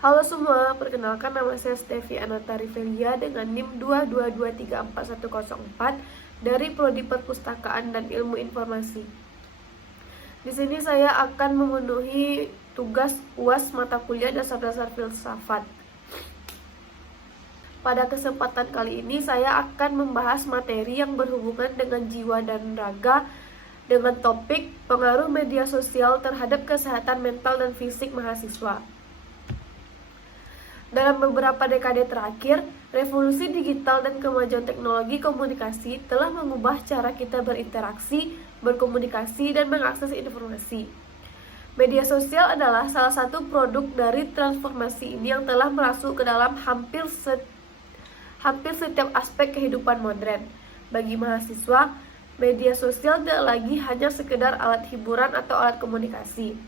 Halo semua, perkenalkan nama saya Stevi Anata Rivelia dengan NIM 222344104 dari Prodi Perpustakaan dan Ilmu Informasi. Di sini saya akan memenuhi tugas UAS mata kuliah dasar-dasar filsafat. Pada kesempatan kali ini saya akan membahas materi yang berhubungan dengan jiwa dan raga dengan topik pengaruh media sosial terhadap kesehatan mental dan fisik mahasiswa. Dalam beberapa dekade terakhir, revolusi digital dan kemajuan teknologi komunikasi telah mengubah cara kita berinteraksi, berkomunikasi, dan mengakses informasi. Media sosial adalah salah satu produk dari transformasi ini yang telah merasuk ke dalam hampir setiap aspek kehidupan modern. Bagi mahasiswa, media sosial tidak lagi hanya sekedar alat hiburan atau alat komunikasi,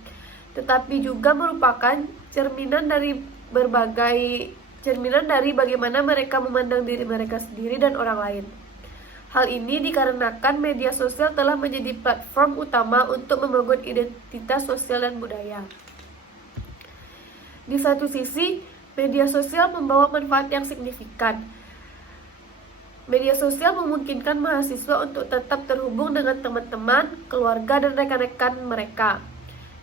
tetapi juga merupakan cerminan dari bagaimana mereka memandang diri mereka sendiri dan orang lain. Hal ini dikarenakan media sosial telah menjadi platform utama untuk membangun identitas sosial dan budaya. Di satu sisi, media sosial membawa manfaat yang signifikan. Media sosial memungkinkan mahasiswa untuk tetap terhubung dengan teman-teman, keluarga, dan rekan-rekan mereka,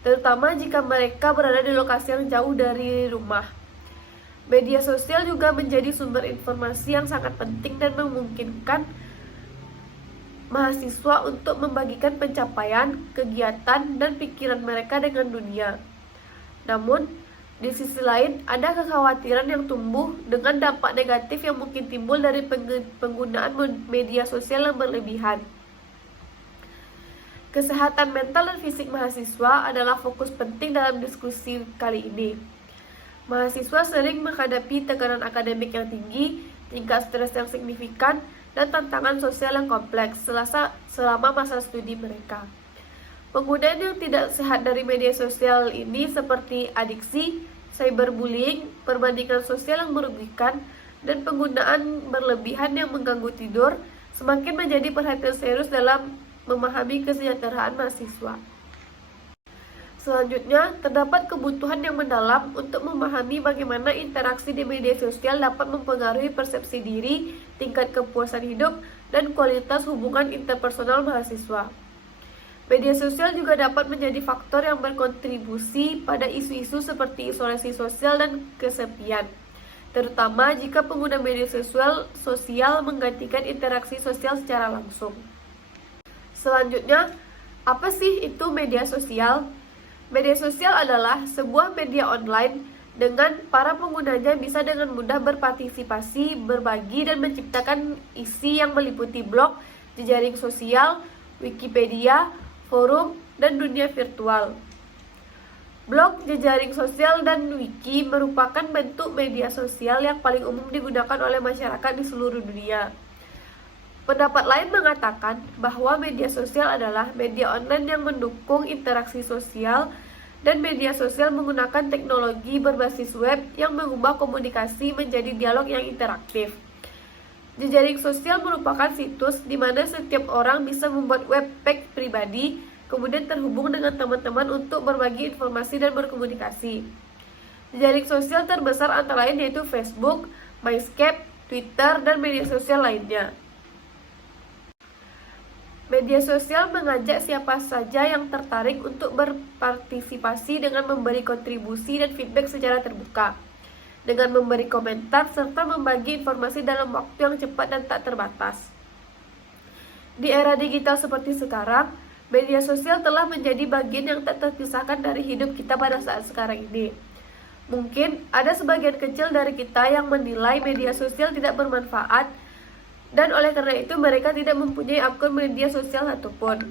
terutama jika mereka berada di lokasi yang jauh dari rumah. Media sosial juga menjadi sumber informasi yang sangat penting dan memungkinkan mahasiswa untuk membagikan pencapaian, kegiatan, dan pikiran mereka dengan dunia. Namun, di sisi lain, ada kekhawatiran yang tumbuh dengan dampak negatif yang mungkin timbul dari penggunaan media sosial yang berlebihan. Kesehatan mental dan fisik mahasiswa adalah fokus penting dalam diskusi kali ini. Mahasiswa sering menghadapi tekanan akademik yang tinggi, tingkat stres yang signifikan, dan tantangan sosial yang kompleks selama masa studi mereka. Penggunaan yang tidak sehat dari media sosial ini seperti adiksi, cyberbullying, perbandingan sosial yang merugikan, dan penggunaan berlebihan yang mengganggu tidur semakin menjadi perhatian serius dalam memahami kesejahteraan mahasiswa. Selanjutnya, terdapat kebutuhan yang mendalam untuk memahami bagaimana interaksi di media sosial dapat mempengaruhi persepsi diri, tingkat kepuasan hidup, dan kualitas hubungan interpersonal mahasiswa. Media sosial juga dapat menjadi faktor yang berkontribusi pada isu-isu seperti isolasi sosial dan kesepian, terutama jika pengguna media sosial menggantikan interaksi sosial secara langsung. Selanjutnya, apa sih itu media sosial? Media sosial adalah sebuah media online dengan para penggunanya bisa dengan mudah berpartisipasi, berbagi, dan menciptakan isi yang meliputi blog, jejaring sosial, Wikipedia, forum, dan dunia virtual. Blog, jejaring sosial, dan wiki merupakan bentuk media sosial yang paling umum digunakan oleh masyarakat di seluruh dunia. Pendapat lain mengatakan bahwa media sosial adalah media online yang mendukung interaksi sosial, dan media sosial menggunakan teknologi berbasis web yang mengubah komunikasi menjadi dialog yang interaktif. Jejaring sosial merupakan situs di mana setiap orang bisa membuat web page pribadi, kemudian terhubung dengan teman-teman untuk berbagi informasi dan berkomunikasi. Jejaring sosial terbesar antara lain yaitu Facebook, MySpace, Twitter, dan media sosial lainnya. Media sosial mengajak siapa saja yang tertarik untuk berpartisipasi dengan memberi kontribusi dan feedback secara terbuka, dengan memberi komentar serta membagi informasi dalam waktu yang cepat dan tak terbatas. Di era digital seperti sekarang, media sosial telah menjadi bagian yang tak terpisahkan dari hidup kita pada saat sekarang ini. Mungkin ada sebagian kecil dari kita yang menilai media sosial tidak bermanfaat, dan oleh karena itu mereka tidak mempunyai akun media sosial satupun.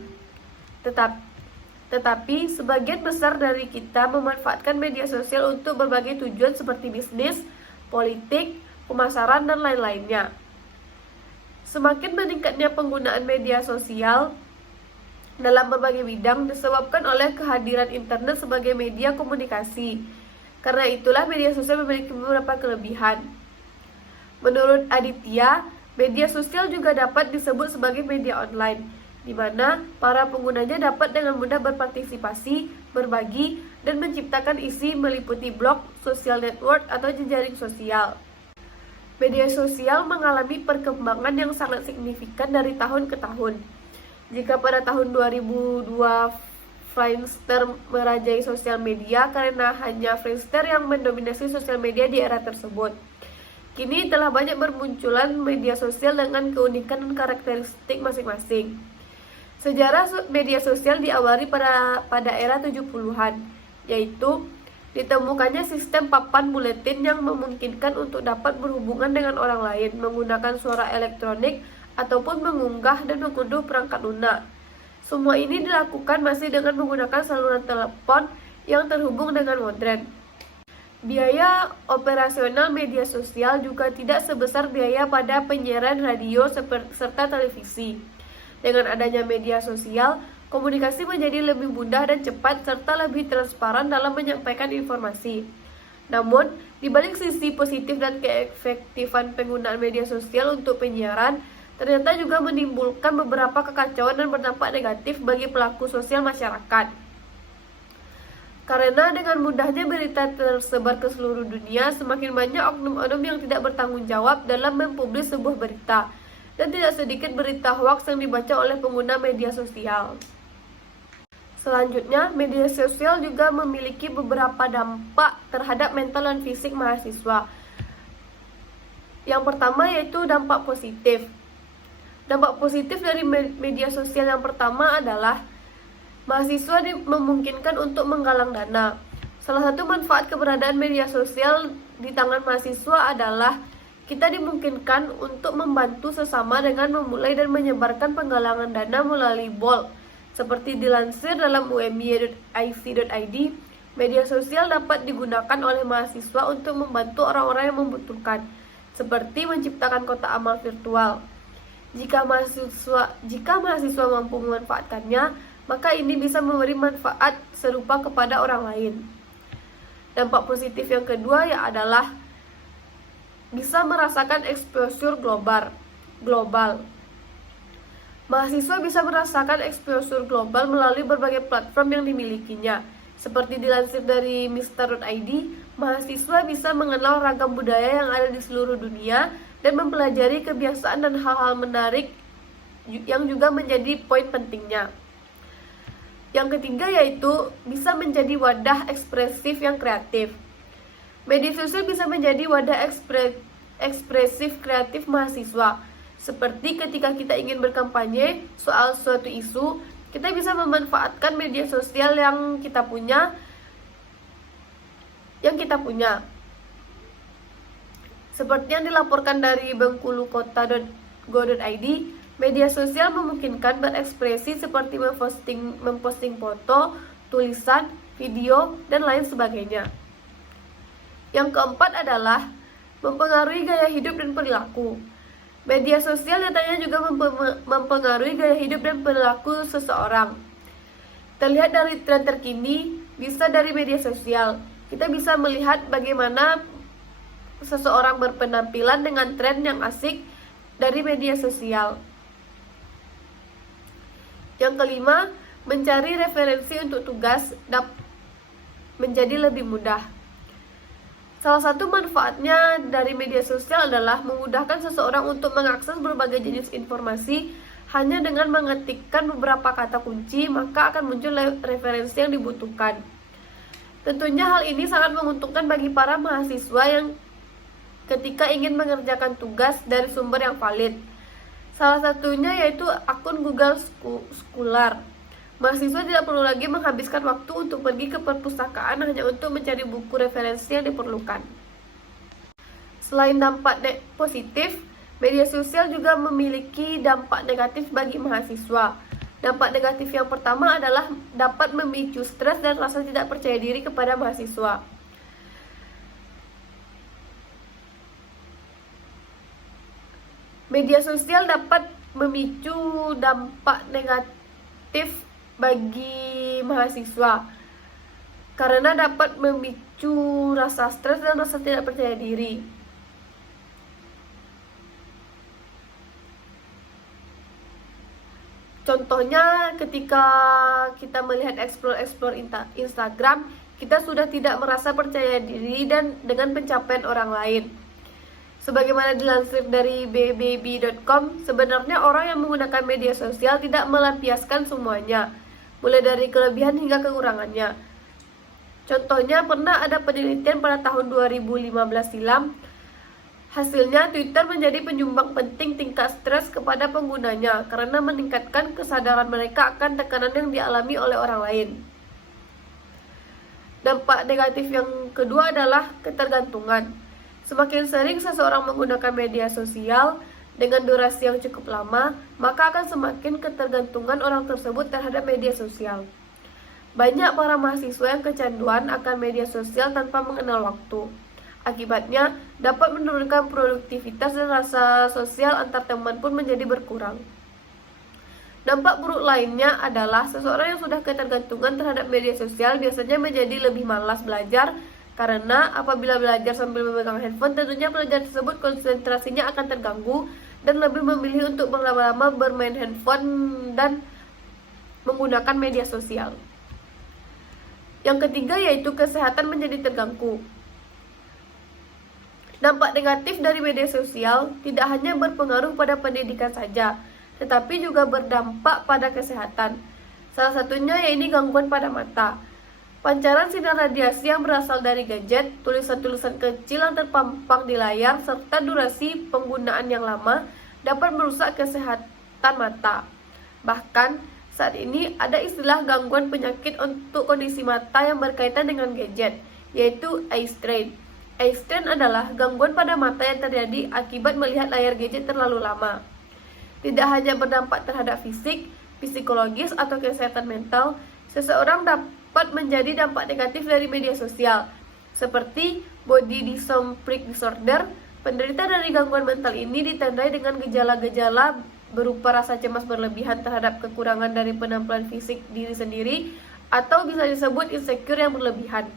Tetapi sebagian besar dari kita memanfaatkan media sosial untuk berbagai tujuan seperti bisnis, politik, pemasaran, dan lain-lainnya. Semakin meningkatnya penggunaan media sosial dalam berbagai bidang disebabkan oleh kehadiran internet sebagai media komunikasi. Karena itulah media sosial memiliki beberapa kelebihan. Menurut Aditya, media sosial juga dapat disebut sebagai media online, di mana para penggunanya dapat dengan mudah berpartisipasi, berbagi, dan menciptakan isi meliputi blog, social network, atau jejaring sosial. Media sosial mengalami perkembangan yang sangat signifikan dari tahun ke tahun. Jika pada tahun 2002 Friendster merajai sosial media karena hanya Friendster yang mendominasi sosial media di era tersebut. Kini telah banyak bermunculan media sosial dengan keunikan dan karakteristik masing-masing. Sejarah media sosial diawali pada era 70-an, yaitu ditemukannya sistem papan buletin yang memungkinkan untuk dapat berhubungan dengan orang lain menggunakan suara elektronik ataupun mengunggah dan mengunduh perangkat lunak. Semua ini dilakukan masih dengan menggunakan saluran telepon yang terhubung dengan modem. Biaya operasional media sosial juga tidak sebesar biaya pada penyiaran radio serta televisi. Dengan adanya media sosial, komunikasi menjadi lebih mudah dan cepat serta lebih transparan dalam menyampaikan informasi. Namun, di balik sisi positif dan keefektifan penggunaan media sosial untuk penyiaran, ternyata juga menimbulkan beberapa kekacauan dan berdampak negatif bagi pelaku sosial masyarakat. Karena dengan mudahnya berita tersebar ke seluruh dunia, semakin banyak oknum-oknum yang tidak bertanggung jawab dalam mempublis sebuah berita, dan tidak sedikit berita hoaks yang dibaca oleh pengguna media sosial. Selanjutnya, media sosial juga memiliki beberapa dampak terhadap mental dan fisik mahasiswa. Yang pertama yaitu dampak positif. Dampak positif dari media sosial yang pertama adalah mahasiswa memungkinkan untuk menggalang dana. Salah satu manfaat keberadaan media sosial di tangan mahasiswa adalah kita dimungkinkan untuk membantu sesama dengan memulai dan menyebarkan penggalangan dana melalui Bolt. Seperti dilansir dalam umy.ic.id, media sosial dapat digunakan oleh mahasiswa untuk membantu orang-orang yang membutuhkan, seperti menciptakan kotak amal virtual. Jika mahasiswa mampu memanfaatkannya, maka ini bisa memberi manfaat serupa kepada orang lain. Dampak positif yang kedua adalah bisa merasakan exposure global. Mahasiswa bisa merasakan exposure global melalui berbagai platform yang dimilikinya. Seperti dilansir dari Mr.id, mahasiswa bisa mengenal ragam budaya yang ada di seluruh dunia dan mempelajari kebiasaan dan hal-hal menarik yang juga menjadi poin pentingnya. Yang ketiga yaitu bisa menjadi wadah ekspresif yang kreatif. Media sosial bisa menjadi wadah ekspresif kreatif mahasiswa. Seperti ketika kita ingin berkampanye soal suatu isu, kita bisa memanfaatkan media sosial yang kita punya. Seperti yang dilaporkan dari bengkulukota.go.id, media sosial memungkinkan berekspresi seperti memposting foto, tulisan, video, dan lain sebagainya. Yang keempat adalah mempengaruhi gaya hidup dan perilaku. Media sosial nyatanya juga mempengaruhi gaya hidup dan perilaku seseorang. Terlihat dari tren terkini, bisa dari media sosial. Kita bisa melihat bagaimana seseorang berpenampilan dengan tren yang asik dari media sosial. Yang kelima, mencari referensi untuk tugas menjadi lebih mudah. Salah satu manfaatnya dari media sosial adalah memudahkan seseorang untuk mengakses berbagai jenis informasi. Hanya dengan mengetikkan beberapa kata kunci, maka akan muncul referensi yang dibutuhkan. Tentunya hal ini sangat menguntungkan bagi para mahasiswa yang ketika ingin mengerjakan tugas dari sumber yang valid. Salah satunya yaitu akun Google Scholar. Mahasiswa tidak perlu lagi menghabiskan waktu untuk pergi ke perpustakaan hanya untuk mencari buku referensi yang diperlukan. Selain dampak positif, media sosial juga memiliki dampak negatif bagi mahasiswa. Dampak negatif yang pertama adalah dapat memicu stres dan rasa tidak percaya diri kepada mahasiswa. Media sosial dapat memicu dampak negatif bagi mahasiswa karena dapat memicu rasa stres dan rasa tidak percaya diri. Contohnya ketika kita melihat explore Instagram, kita sudah tidak merasa percaya diri dan dengan pencapaian orang lain. Sebagaimana dilansir dari bbaby.com, sebenarnya orang yang menggunakan media sosial tidak melampiaskan semuanya, mulai dari kelebihan hingga kekurangannya. Contohnya pernah ada penelitian pada tahun 2015 silam. Hasilnya, Twitter menjadi penyumbang penting tingkat stres kepada penggunanya karena meningkatkan kesadaran mereka akan tekanan yang dialami oleh orang lain. Dampak negatif yang kedua adalah ketergantungan. Semakin sering seseorang menggunakan media sosial dengan durasi yang cukup lama, maka akan semakin ketergantungan orang tersebut terhadap media sosial. Banyak para mahasiswa yang kecanduan akan media sosial tanpa mengenal waktu. Akibatnya, dapat menurunkan produktivitas dan rasa sosial antar teman pun menjadi berkurang. Dampak buruk lainnya adalah seseorang yang sudah ketergantungan terhadap media sosial biasanya menjadi lebih malas belajar, karena apabila belajar sambil memegang handphone, tentunya pelajar tersebut konsentrasinya akan terganggu dan lebih memilih untuk berlama-lama bermain handphone dan menggunakan media sosial. Yang ketiga yaitu kesehatan menjadi terganggu. Dampak negatif dari media sosial tidak hanya berpengaruh pada pendidikan saja, tetapi juga berdampak pada kesehatan. Salah satunya yaitu gangguan pada mata. Pancaran sinar radiasi yang berasal dari gadget, tulisan-tulisan kecil yang terpampang di layar, serta durasi penggunaan yang lama dapat merusak kesehatan mata. Bahkan, saat ini ada istilah gangguan penyakit untuk kondisi mata yang berkaitan dengan gadget, yaitu eye strain. Eye strain adalah gangguan pada mata yang terjadi akibat melihat layar gadget terlalu lama. Tidak hanya berdampak terhadap fisik, psikologis, atau kesehatan mental, seseorang dapat menjadi dampak negatif dari media sosial, seperti body dysmorphic disorder. Penderita dari gangguan mental ini ditandai dengan gejala-gejala berupa rasa cemas berlebihan terhadap kekurangan dari penampilan fisik diri sendiri, atau bisa disebut insecure yang berlebihan.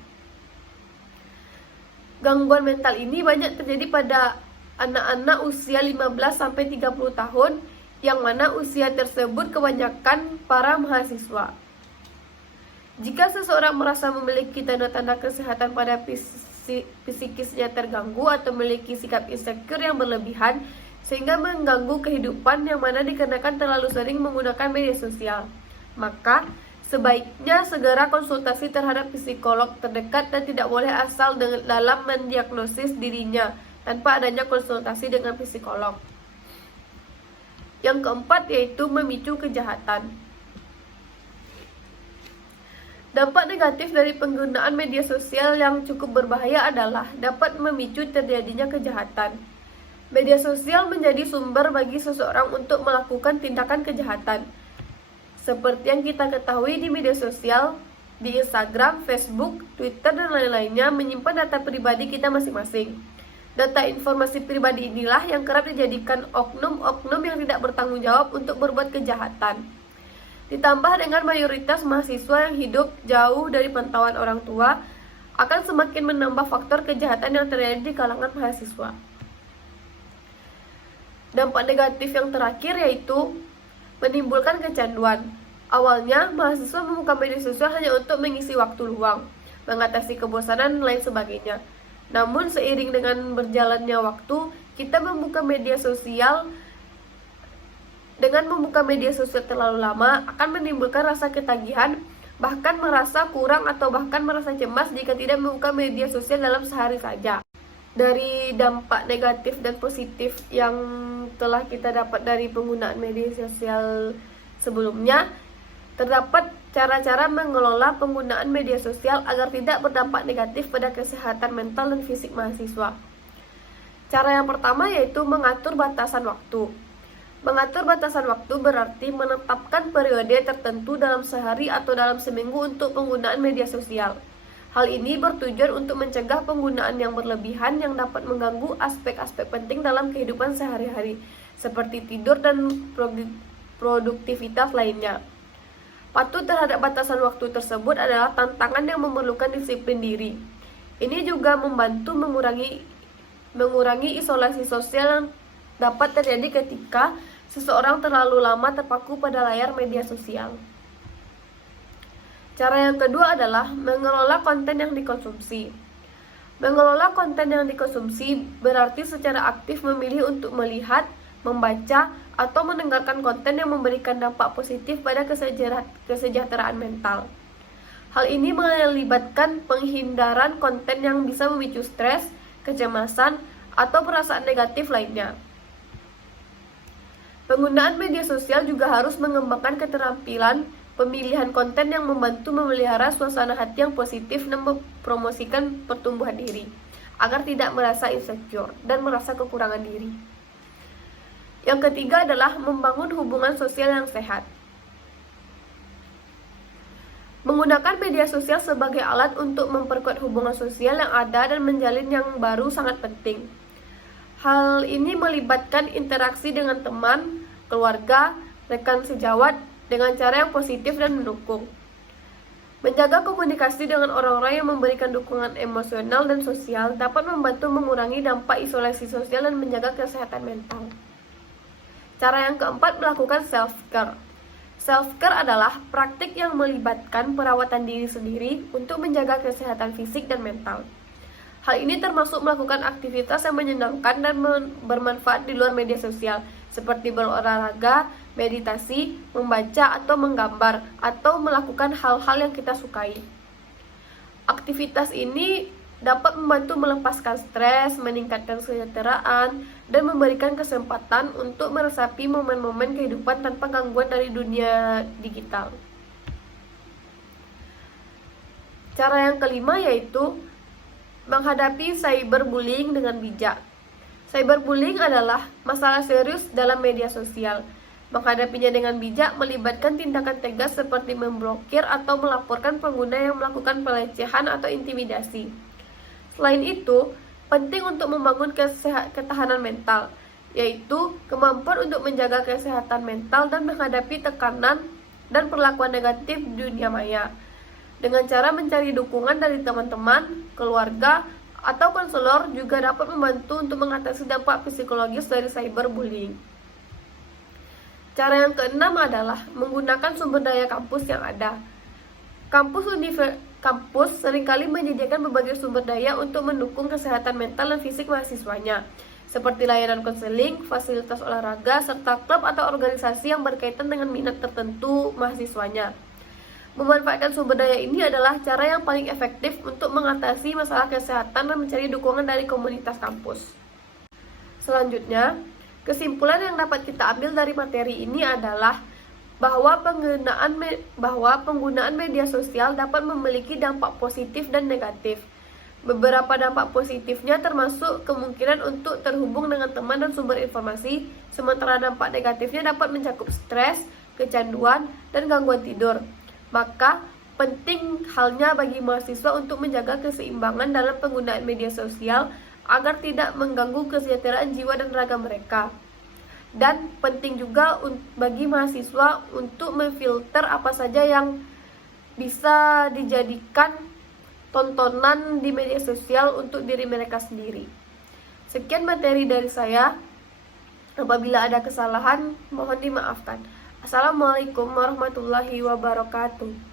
Gangguan mental ini banyak terjadi pada anak-anak usia 15-30 tahun, yang mana usia tersebut kebanyakan para mahasiswa. Jika seseorang merasa memiliki tanda-tanda kesehatan pada psikisnya terganggu atau memiliki sikap insecure yang berlebihan sehingga mengganggu kehidupan yang mana dikarenakan terlalu sering menggunakan media sosial, maka sebaiknya segera konsultasi terhadap psikolog terdekat dan tidak boleh asal dalam mendiagnosis dirinya tanpa adanya konsultasi dengan psikolog. Yang keempat yaitu memicu kejahatan. Dampak negatif dari penggunaan media sosial yang cukup berbahaya adalah dapat memicu terjadinya kejahatan. Media sosial menjadi sumber bagi seseorang untuk melakukan tindakan kejahatan. Seperti yang kita ketahui di media sosial, di Instagram, Facebook, Twitter, dan lain-lainnya menyimpan data pribadi kita masing-masing. Data informasi pribadi inilah yang kerap dijadikan oknum-oknum yang tidak bertanggung jawab untuk berbuat kejahatan. Ditambah dengan mayoritas mahasiswa yang hidup jauh dari pantauan orang tua, akan semakin menambah faktor kejahatan yang terjadi di kalangan mahasiswa. Dampak negatif yang terakhir yaitu menimbulkan kecanduan. Awalnya, mahasiswa membuka media sosial hanya untuk mengisi waktu luang, mengatasi kebosanan, dan lain sebagainya. Namun, seiring dengan berjalannya waktu, kita membuka media sosial. Dengan membuka media sosial terlalu lama, akan menimbulkan rasa ketagihan, bahkan merasa kurang atau bahkan merasa cemas jika tidak membuka media sosial dalam sehari saja. Dari dampak negatif dan positif yang telah kita dapat dari penggunaan media sosial sebelumnya, terdapat cara-cara mengelola penggunaan media sosial agar tidak berdampak negatif pada kesehatan mental dan fisik mahasiswa. Cara yang pertama yaitu mengatur batasan waktu. Mengatur batasan waktu berarti menetapkan periode tertentu dalam sehari atau dalam seminggu untuk penggunaan media sosial. Hal ini bertujuan untuk mencegah penggunaan yang berlebihan yang dapat mengganggu aspek-aspek penting dalam kehidupan sehari-hari, seperti tidur dan produktivitas lainnya. Patuh terhadap batasan waktu tersebut adalah tantangan yang memerlukan disiplin diri. Ini juga membantu mengurangi isolasi sosial yang dapat terjadi ketika seseorang terlalu lama terpaku pada layar media sosial. Cara yang kedua adalah mengelola konten yang dikonsumsi. Mengelola konten yang dikonsumsi berarti secara aktif memilih untuk melihat, membaca, atau mendengarkan konten yang memberikan dampak positif pada kesejahteraan mental. Hal ini melibatkan penghindaran konten yang bisa memicu stres, kecemasan, atau perasaan negatif lainnya. Penggunaan media sosial juga harus mengembangkan keterampilan pemilihan konten yang membantu memelihara suasana hati yang positif dan mempromosikan pertumbuhan diri, agar tidak merasa insecure dan merasa kekurangan diri. Yang ketiga adalah membangun hubungan sosial yang sehat. Menggunakan media sosial sebagai alat untuk memperkuat hubungan sosial yang ada dan menjalin yang baru sangat penting. Hal ini melibatkan interaksi dengan teman, keluarga, rekan sejawat dengan cara yang positif dan mendukung. Menjaga komunikasi dengan orang-orang yang memberikan dukungan emosional dan sosial dapat membantu mengurangi dampak isolasi sosial dan menjaga kesehatan mental. Cara yang keempat, melakukan self-care. Self-care adalah praktik yang melibatkan perawatan diri sendiri untuk menjaga kesehatan fisik dan mental. Hal ini termasuk melakukan aktivitas yang menyenangkan dan bermanfaat di luar media sosial, seperti berolahraga, meditasi, membaca atau menggambar, atau melakukan hal-hal yang kita sukai. Aktivitas ini dapat membantu melepaskan stres, meningkatkan kesejahteraan, dan memberikan kesempatan untuk meresapi momen-momen kehidupan tanpa gangguan dari dunia digital. Cara yang kelima yaitu menghadapi cyberbullying dengan bijak. Cyberbullying adalah masalah serius dalam media sosial. Menghadapinya dengan bijak melibatkan tindakan tegas seperti memblokir atau melaporkan pengguna yang melakukan pelecehan atau intimidasi. Selain itu, penting untuk membangun ketahanan mental, yaitu kemampuan untuk menjaga kesehatan mental dan menghadapi tekanan dan perlakuan negatif di dunia maya, dengan cara mencari dukungan dari teman-teman, keluarga, atau konselor juga dapat membantu untuk mengatasi dampak psikologis dari cyberbullying. Cara yang keenam adalah menggunakan sumber daya kampus yang ada. Kampus seringkali menyediakan berbagai sumber daya untuk mendukung kesehatan mental dan fisik mahasiswanya, seperti layanan konseling, fasilitas olahraga, serta klub atau organisasi yang berkaitan dengan minat tertentu mahasiswanya. Memanfaatkan sumber daya ini adalah cara yang paling efektif untuk mengatasi masalah kesehatan dan mencari dukungan dari komunitas kampus. Selanjutnya, kesimpulan yang dapat kita ambil dari materi ini adalah bahwa penggunaan media sosial dapat memiliki dampak positif dan negatif. Beberapa dampak positifnya termasuk kemungkinan untuk terhubung dengan teman dan sumber informasi, sementara dampak negatifnya dapat mencakup stres, kecanduan, dan gangguan tidur. Maka, penting halnya bagi mahasiswa untuk menjaga keseimbangan dalam penggunaan media sosial agar tidak mengganggu kesejahteraan jiwa dan raga mereka. Dan penting juga bagi mahasiswa untuk memfilter apa saja yang bisa dijadikan tontonan di media sosial untuk diri mereka sendiri. Sekian materi dari saya. Apabila ada kesalahan, mohon dimaafkan. Assalamualaikum warahmatullahi wabarakatuh.